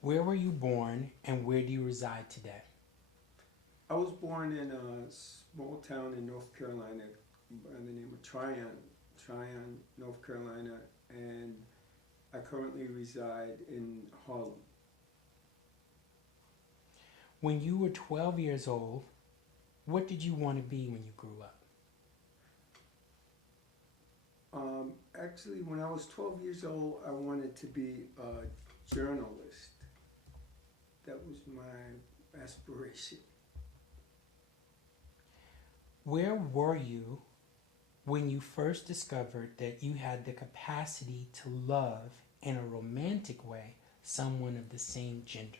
Where were you born and where do you reside today? I was born in a small town in North Carolina by the name of Tryon, North Carolina, and I currently reside in Harlem. When you were 12 years old, what did you want to be when you grew up? Actually, when I was 12 years old, I wanted to be a journalist. That was my aspiration. Where were you when you first discovered that you had the capacity to love in a romantic way someone of the same gender?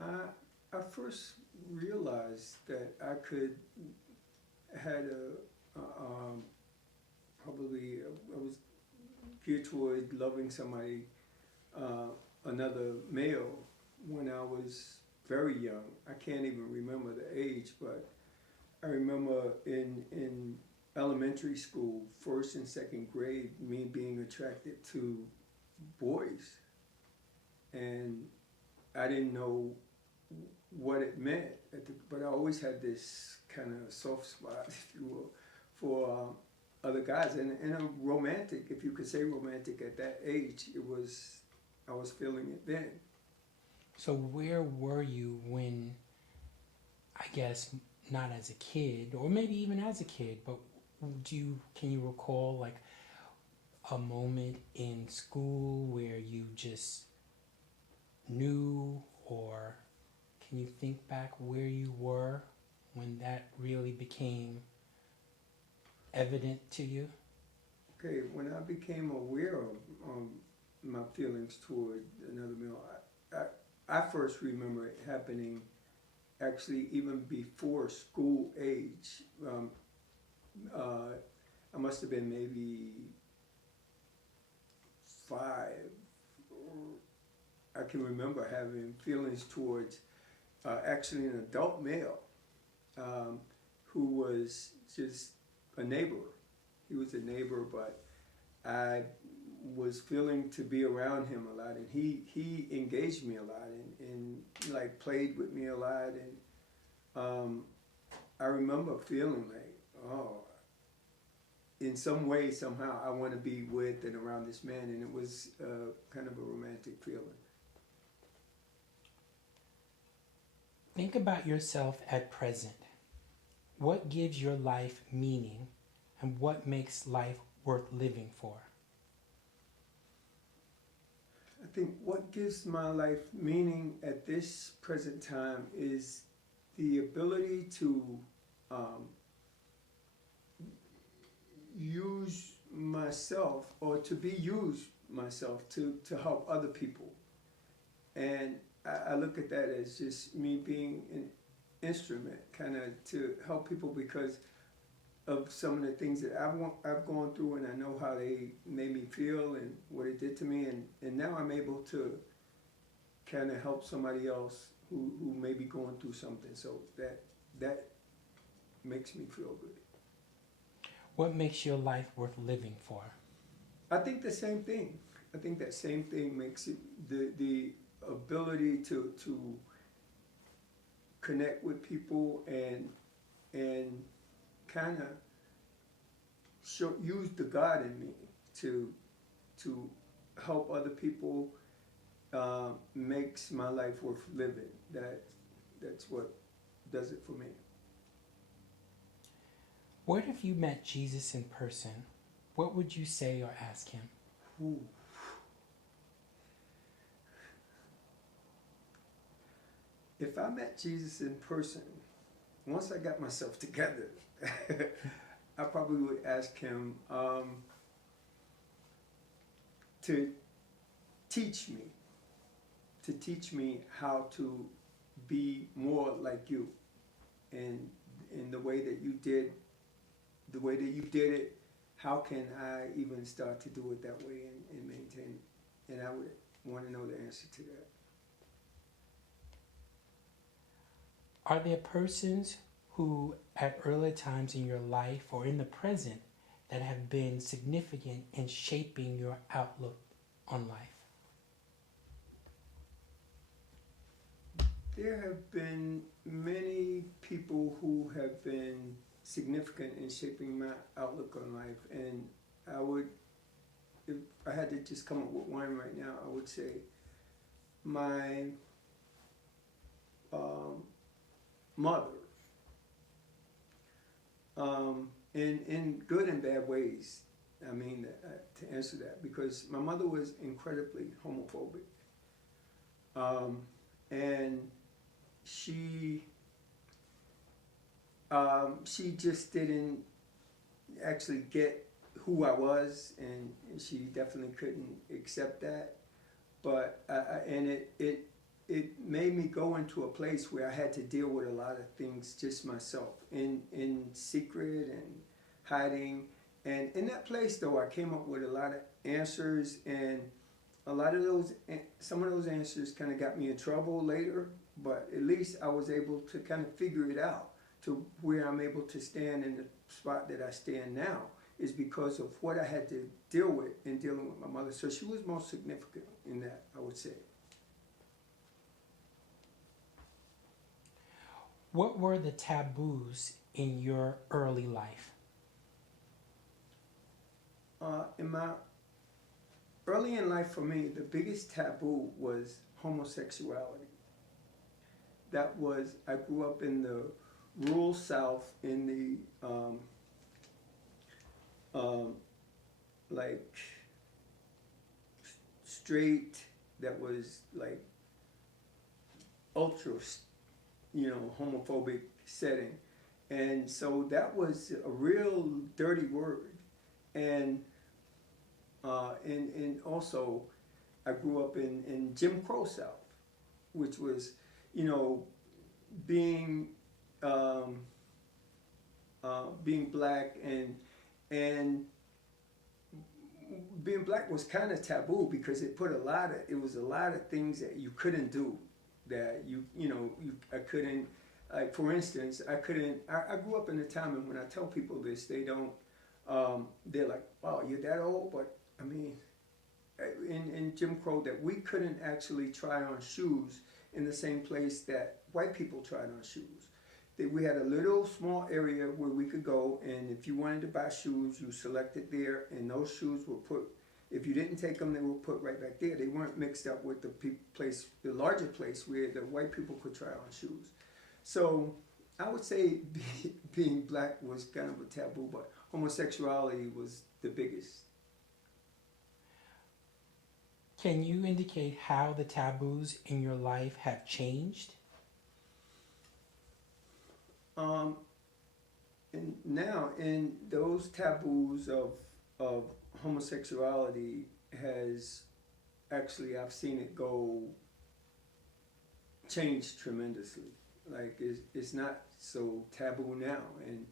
I first realized that I could had probably I was geared toward loving somebody, uh, another male, when I was very young. I can't even remember the age, but I remember in elementary school, first and second grade, me being attracted to boys, and I didn't know what it meant, but I always had this kind of soft spot, if you will, for other guys, and a romantic, if you could say romantic at that age, it was, I was feeling it then. So, where were you when, I guess, not as a kid, or maybe even as a kid, but can you recall like a moment in school where you just knew, or can you think back where you were when that really became evident to you? Okay, when I became aware of my feelings toward another male, I first remember it happening actually even before school age. I must have been maybe 5. I can remember having feelings towards actually an adult male, um, who was just a neighbor. He was a neighbor, but I was feeling to be around him a lot, and he engaged me a lot, and like played with me a lot, and um, I remember feeling like, oh, in some way, somehow, I want to be with and around this man, and it was kind of a romantic feeling. Think about yourself at present. What gives your life meaning and what makes life worth living for? I think what gives my life meaning at this present time is the ability to um, use myself, or to be used myself to help other people. And I look at that as just me being an instrument, kind of to help people because of some of the things that I've gone through, and I know how they made me feel and what it did to me, and now I'm able to kind of help somebody else who may be going through something. So that makes me feel good. What makes your life worth living for? I think the same thing. I think that same thing makes it the ability to connect with people and kind of use the God in me to to help other people, makes my life worth living. That's what does it for me. What if you met Jesus in person? What would you say or ask him? Ooh. If I met Jesus in person, once I got myself together, I probably would ask him, to teach me, to teach me how to be more like you, and in the way that you did it. How can I even start to do it that way and maintain it? And I would want to know the answer to that. Are there persons who, at early times in your life or in the present, that have been significant in shaping your outlook on life? There have been many people who have been significant in shaping my outlook on life, and I would, if I had to just come up with one right now, I would say my mother, in good and bad ways. I mean, to answer that, because my mother was incredibly homophobic, and she just didn't actually get who I was, and she definitely couldn't accept that. But it made me go into a place where I had to deal with a lot of things just myself, in secret and hiding. And in that place, though, I came up with a lot of answers, and a lot of those, some of those answers kind of got me in trouble later, but at least I was able to kind of figure it out to where I'm able to stand in the spot that I stand now is because of what I had to deal with in dealing with my mother. So she was most significant in that, I would say. What were the taboos in your early life? In my early in life, for me, the biggest taboo was homosexuality. That was, I grew up in the rural South in the like straight, that was like ultra, homophobic setting. And so that was a real dirty word. And also I grew up in Jim Crow South, which was, being being black and being black was kind of taboo because it was a lot of things that you couldn't do, that I couldn't, like, for instance, I grew up in a time, and when I tell people this, they don't, they're like, wow, you're that old? But I mean, in Jim Crow, that we couldn't actually try on shoes in the same place that white people tried on shoes. That we had a little small area where we could go, and if you wanted to buy shoes, you selected there, and those shoes were put, if you didn't take them, they were put right back there. They weren't mixed up with the larger place where the white people could try on shoes. So I would say being black was kind of a taboo, but homosexuality was the biggest. Can you indicate how the taboos in your life have changed? And now, in those taboos of homosexuality has actually, I've seen it change tremendously. Like, it's not so taboo now, and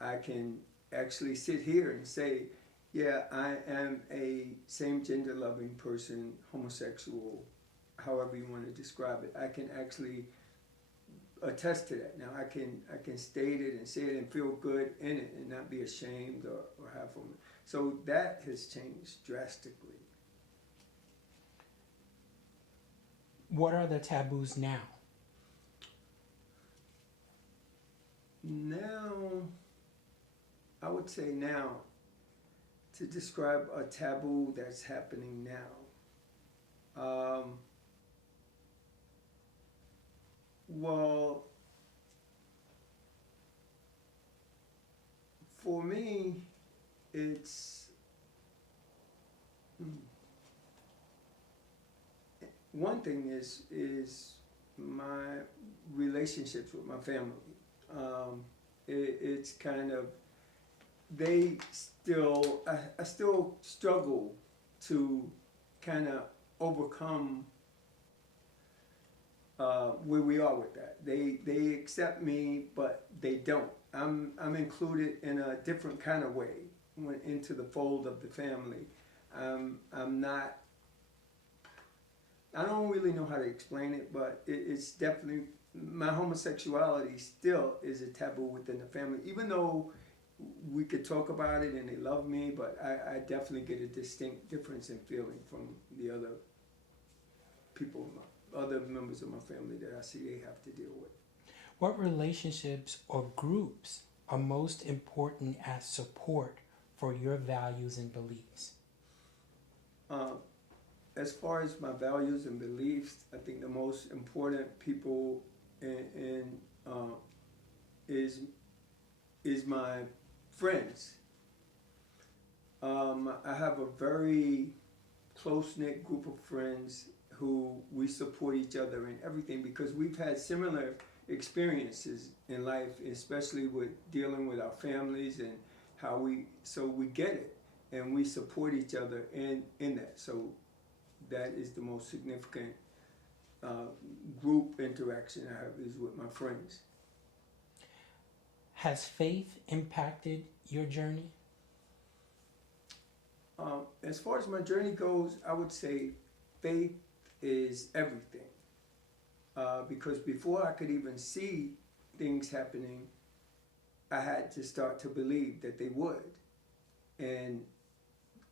I can actually sit here and say, yeah, I am a same gender loving person, homosexual, however you want to describe it. I can actually attest to that. Now I can state it and say it and feel good in it and not be ashamed or have fun. So that has changed drastically. What are the taboos now? Now, I would say now, to describe a taboo that's happening now, well, for me, it's one thing is my relationships with my family. It's kind of, they still, I still struggle to kind of overcome where we are with that. They accept me, but they don't. I'm included in a different kind of way into the fold of the family. I'm not, I don't really know how to explain it, but it's definitely, my homosexuality still is a taboo within the family, even though we could talk about it and they love me, but I definitely get a distinct difference in feeling from the other people, other members of my family that I see they have to deal with. What relationships or groups are most important as support for your values and beliefs? As far as my values and beliefs, I think the most important people is my friends. I have a very close-knit group of friends who we support each other in everything because we've had similar experiences in life, especially with dealing with our families and so we get it and we support each other in that. So that is the most significant group interaction I have is with my friends. Has faith impacted your journey? As far as my journey goes, I would say faith is everything. Because before I could even see things happening, I had to start to believe that they would, and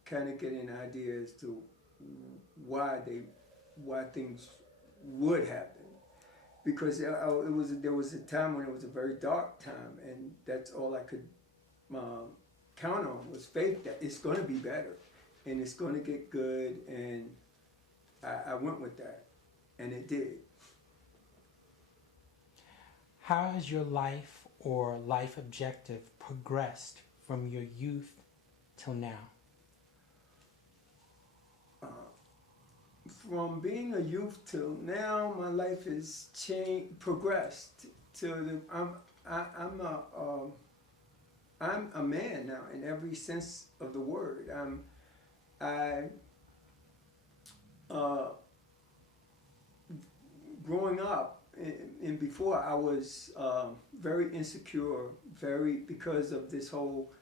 kind of get an idea as to why things would happen. Because there was a time when it was a very dark time, and that's all I could count on was faith that it's going to be better, and it's going to get good, and I went with that, and it did. How has your life or life objective progressed from your youth till now? From being a youth till now, my life has progressed to I'm a man now in every sense of the word. Growing up and before I was very insecure, because of this whole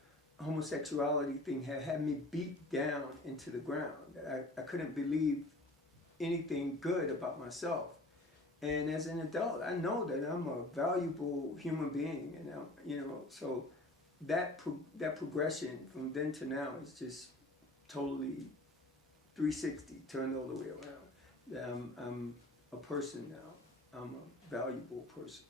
homosexuality thing had me beat down into the ground. I couldn't believe anything good about myself. And as an adult, I know that I'm a valuable human being, and so that progression from then to now is just totally 360, turned all the way around. I'm a person now. I'm a valuable person.